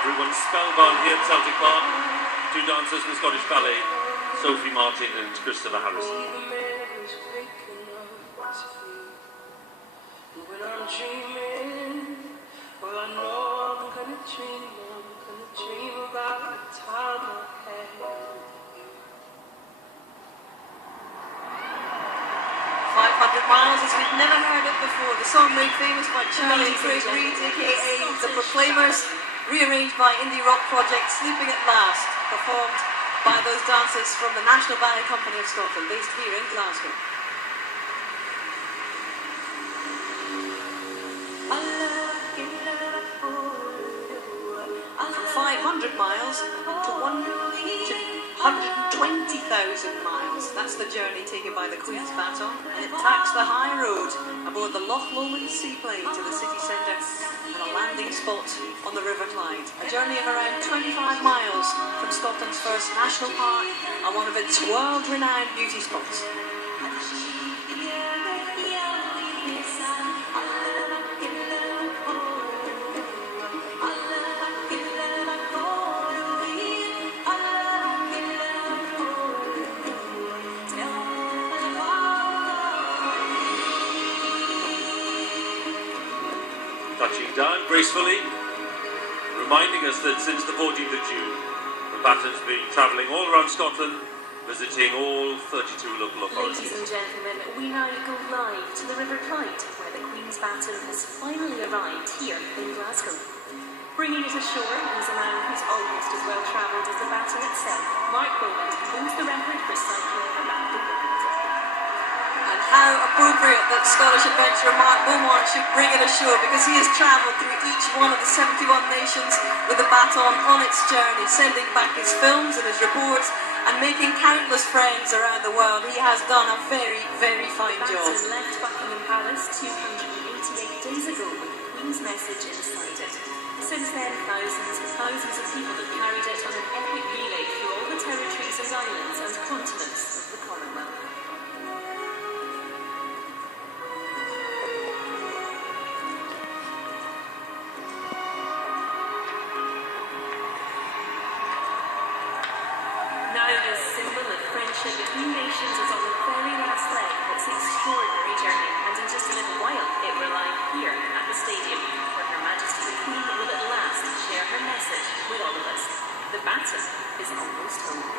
everyone's spellbound here at Celtic Park. Two dancers from the Scottish Ballet, Sophie Martin and Christopher Harrison. When I'm dreaming, well I know I'm gonna dream about the time I had. 500 miles as we've never heard it before. The song made famous by Charlie and Craig Reid, aka The Proclaimers, rearranged by indie rock project Sleeping at Last, performed by those dancers from the National Ballet Company of Scotland, based here in Glasgow. From 500 miles to 120,000 miles. That's the journey taken by the Queen's Baton, and it tacks the high road aboard the Loch Lomond seaplane to the city centre and a landing spot on the River Clyde. A journey of around 25 miles from Scotland's first national park and one of its world-renowned beauty spots. Touching down gracefully, reminding us that since the 14th of June, the Baton's been travelling all around Scotland, visiting all 32 local authorities. Ladies and gentlemen, we now go live to the River Clyde, where the Queen's Baton has finally arrived here in Glasgow. Bringing it ashore is a man who's almost as well travelled as the Baton itself. Mark Bowman holds the record for cycling around the world. And how appropriate that Scottish adventurer Mark Beaumont should bring it ashore, because he has travelled through each one of the 71 nations with the Baton on its journey, sending back his films and his reports and making countless friends around the world. He has done a very, very fine job. The Baton left Buckingham Palace 288 days ago with the Queen's message inside it. Since then, thousands of people have carried it on an epic relay through all the territories and islands and continents of the Commonwealth. This symbol of friendship between nations is on the very last leg of its extraordinary journey, and in just a little while it will arrive here at the stadium, where Her Majesty the Queen will at last share her message with all of us. The Baton is almost home.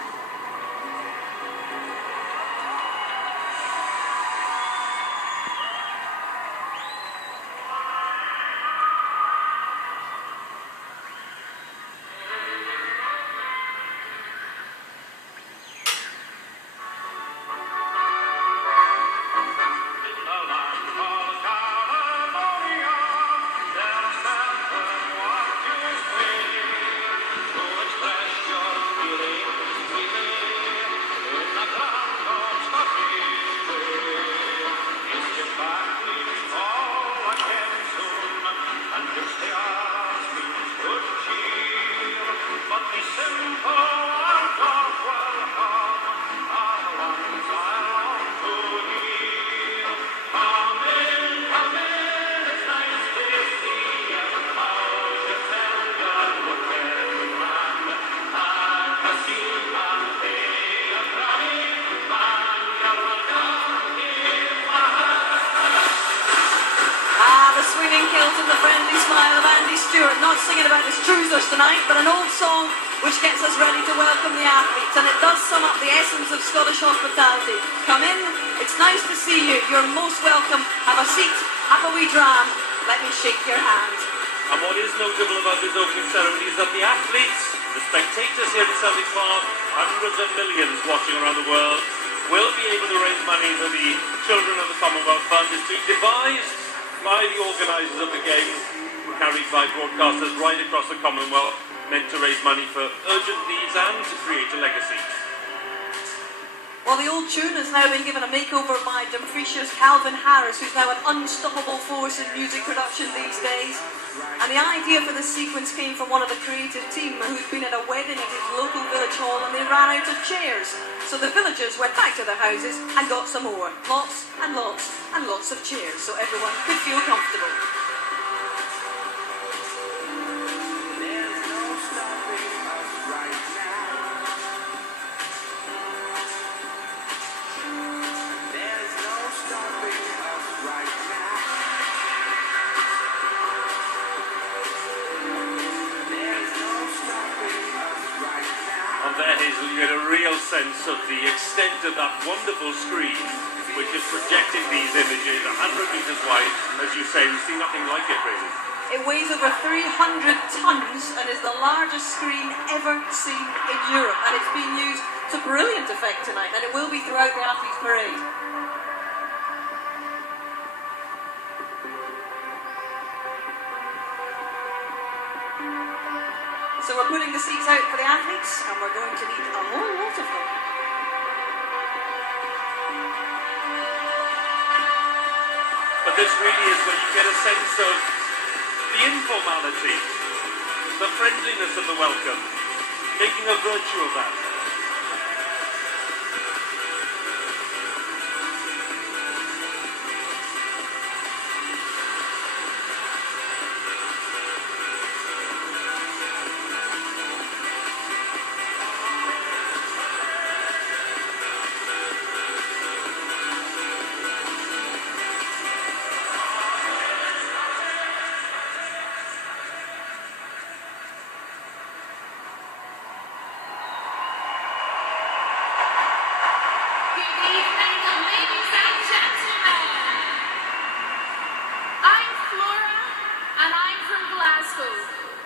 The friendly smile of Andy Stewart, not singing about his trousers tonight, but an old song which gets us ready to welcome the athletes, and it does sum up the essence of Scottish hospitality. Come in, it's nice to see you, you're most welcome, have a seat, have a wee dram, let me shake your hand. And what is notable about this opening ceremony is that the athletes, the spectators here at Celtic Park, hundreds of millions watching around the world, will be able to raise money for the children of the Commonwealth Fund. It's been devised by the organisers of the Games, carried by broadcasters right across the Commonwealth, meant to raise money for urgent needs and to create a legacy. Well, the old tune has now been given a makeover by Dumfrieshire's Calvin Harris, who's now an unstoppable force in music production these days. And the idea for this sequence came from one of the creative team who'd been at a wedding at his local village hall, and they ran out of chairs. So the villagers went back to their houses and got some more. Lots and lots and lots of chairs, so everyone could feel comfortable. There's no sense of the extent of that wonderful screen, which is projecting these images 100 meters wide. As you say, we see nothing like it really. It weighs over 300 tons and is the largest screen ever seen in Europe. And it's being used to brilliant effect tonight, and it will be throughout the athletes' parade. So we're putting the seats out for the athletes, and we're going to need a whole lot of them. But this really is where you get a sense of the informality, the friendliness of the welcome, making a virtue of that.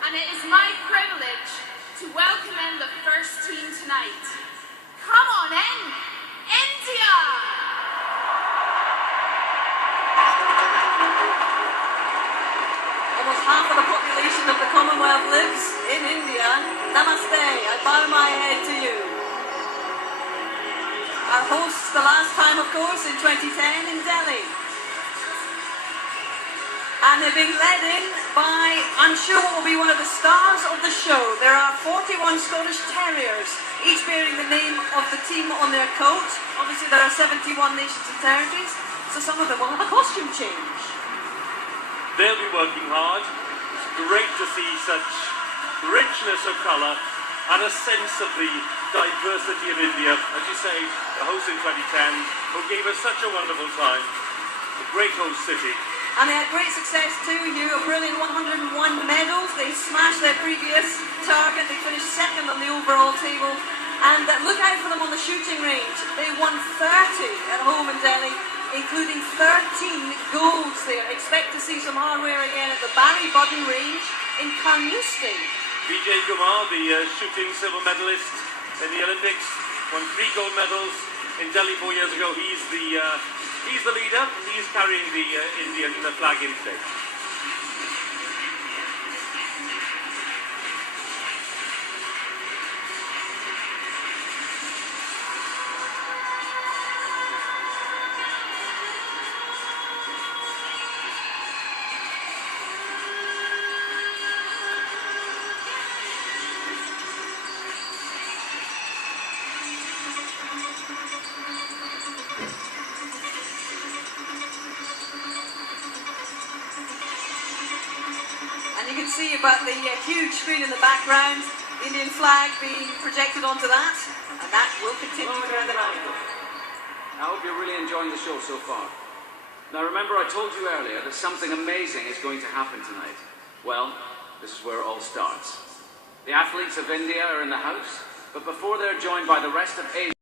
And it is my privilege to welcome in the first team tonight. Come on in, India! Almost half of the population of the Commonwealth lives in India. Namaste, I bow my head to you. Our hosts the last time, of course, in 2010 in Delhi. And they're being led in by, I'm sure, what will be one of the stars of the show. There are 41 Scottish Terriers, each bearing the name of the team on their coat. Obviously, there are 71 nations and territories, so some of them will have a costume change. They'll be working hard. It's great to see such richness of colour and a sense of the diversity of India. As you say, the host in 2010, who gave us such a wonderful time. A great host city. And they had great success too, Hugh, a brilliant 101 medals. They smashed their previous target. They finished second on the overall table. And look out for them on the shooting range. They won 30 at home in Delhi, including 13 golds there. Expect to see some hardware again at the Barry Budden range in Carnoustie. Vijay Kumar, the shooting silver medalist in the Olympics, won 3 gold medals in Delhi 4 years ago. He's the leader. He's carrying the Indian flag in today. And you can see about the huge screen in the background, the Indian flag being projected onto that, and that will continue throughout the night. I hope you're really enjoying the show so far. Now remember, I told you earlier that something amazing is going to happen tonight. Well, this is where it all starts. The athletes of India are in the house, but before they're joined by the rest of Asia,